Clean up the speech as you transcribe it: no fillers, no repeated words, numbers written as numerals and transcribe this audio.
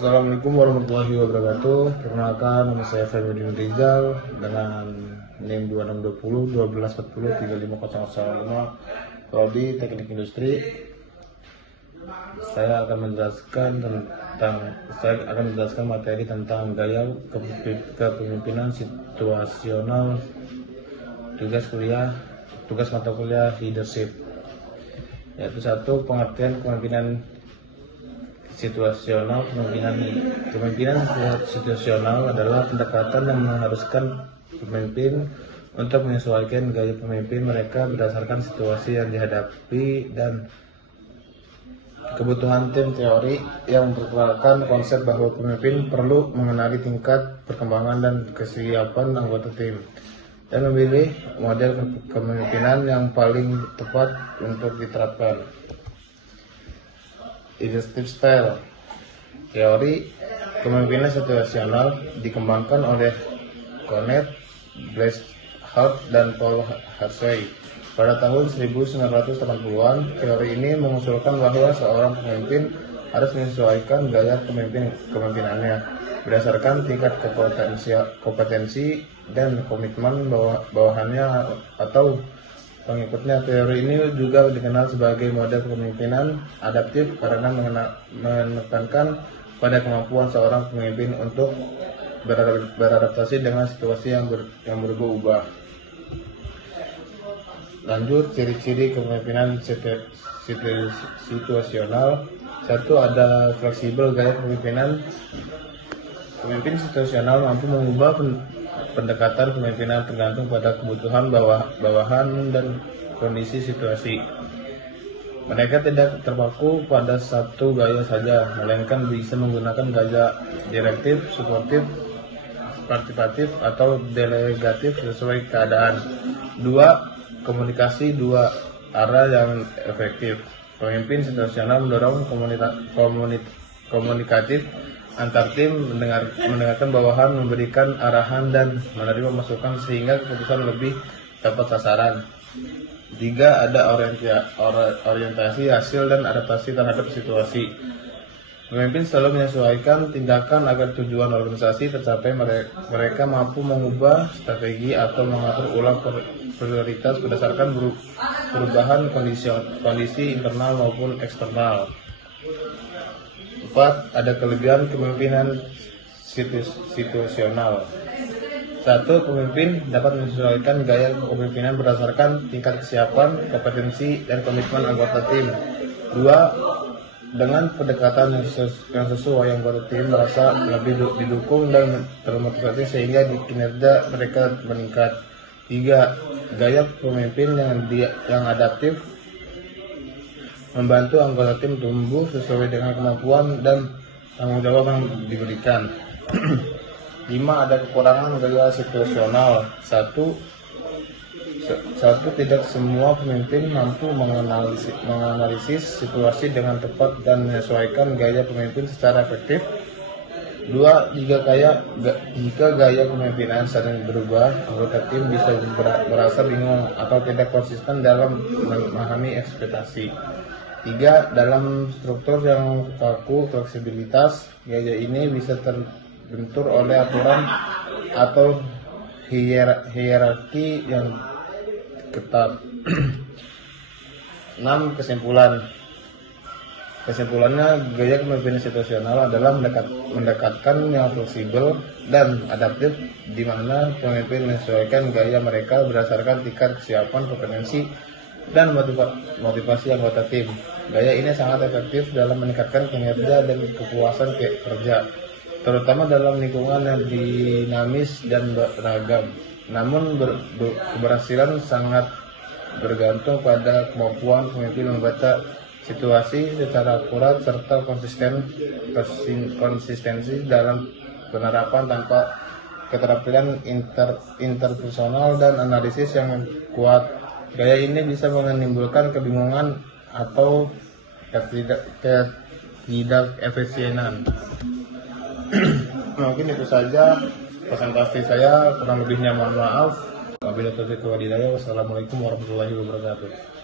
Assalamualaikum warahmatullahi wabarakatuh. Perkenalkan, nama saya Februddin Rizal dengan NIM 2620 1240 35005 Prodi Teknik Industri. Saya akan menjelaskan materi tentang gaya kepemimpinan situasional tugas mata kuliah leadership. Yaitu satu, pengertian kepemimpinan situasional. Kepemimpinan situasional adalah pendekatan yang mengharuskan pemimpin untuk menyesuaikan gaya pemimpin mereka berdasarkan situasi yang dihadapi dan kebutuhan tim. Teori yang memperkenalkan konsep bahwa pemimpin perlu mengenali tingkat perkembangan dan kesiapan anggota tim dan memilih model kepemimpinan yang paling tepat untuk diterapkan. Leadership style. Teori kepemimpinan situasional dikembangkan oleh Cornett, Blashart, dan Paul Harvey pada tahun 1980-an. Teori ini mengusulkan bahwa seorang pemimpin harus menyesuaikan gaya kepemimpinannya berdasarkan tingkat kompetensi dan komitmen bawahannya atau pengikutnya. Teori ini juga dikenal sebagai model kepemimpinan adaptif karena menekankan pada kemampuan seorang pemimpin untuk beradaptasi dengan situasi yang berubah-ubah. Lanjut, ciri-ciri kepemimpinan situasional. Satu, ada fleksibel gaya kepemimpinan. Pemimpin situasional mampu mengubah pendekatan kepemimpinan tergantung pada kebutuhan bawahan dan kondisi situasi. Mereka tidak terpaku pada satu gaya saja, melainkan bisa menggunakan gaya direktif, suportif, partisipatif, atau delegatif sesuai keadaan. Dua, komunikasi dua arah yang efektif. Pemimpin situasional mendorong komunikatif antar tim, mendengarkan bawahan, memberikan arahan, dan menerima masukan sehingga keputusan lebih tepat sasaran. 3, ada orientasi hasil dan adaptasi terhadap situasi. Pemimpin selalu menyesuaikan tindakan agar tujuan organisasi tercapai. Mereka mampu mengubah strategi atau mengatur ulang prioritas berdasarkan perubahan kondisi internal maupun eksternal. 4, ada kelebihan kepemimpinan situasional. 1, pemimpin dapat menyesuaikan gaya kepemimpinan berdasarkan tingkat kesiapan, kompetensi, dan komitmen anggota tim. 2, dengan pendekatan yang sesuai, anggota tim merasa lebih didukung dan termotivasi sehingga kinerja mereka meningkat. 3, gaya pemimpin yang adaptif membantu anggota tim tumbuh sesuai dengan kemampuan dan tanggung jawab yang diberikan. 5, ada kekurangan gaya situasional. 1, tidak semua pemimpin mampu menganalisis situasi dengan tepat dan menyesuaikan gaya pemimpin secara efektif. 2, jika gaya kepemimpinan sering berubah, anggota tim bisa merasa bingung atau tidak konsisten dalam memahami ekspektasi. 3, dalam struktur yang kaku, fleksibilitas. Gaya ini bisa terbentur oleh aturan atau hierarki yang ketat. 6, kesimpulannya, gaya kepemimpinan situasional adalah mendekatkan yang fleksibel dan adaptif, di mana pemimpin menyesuaikan gaya mereka berdasarkan tingkat kesiapan, kompetensi, dan motivasi anggota tim. Gaya ini sangat efektif dalam meningkatkan kinerja dan kepuasan kerja, terutama dalam lingkungan yang dinamis dan beragam. Namun keberhasilan sangat bergantung pada kemampuan pemimpin membaca situasi secara akurat serta konsistensi dalam penerapan tanpa keterampilan interpersonal dan analisis yang kuat. Gaya ini bisa menimbulkan kebingungan atau ketidakefisienan. Mungkin itu saja presentasi saya, kurang lebihnya mohon maaf. Wabillahi taufiq wal hidayah. Wassalamualaikum warahmatullahi wabarakatuh.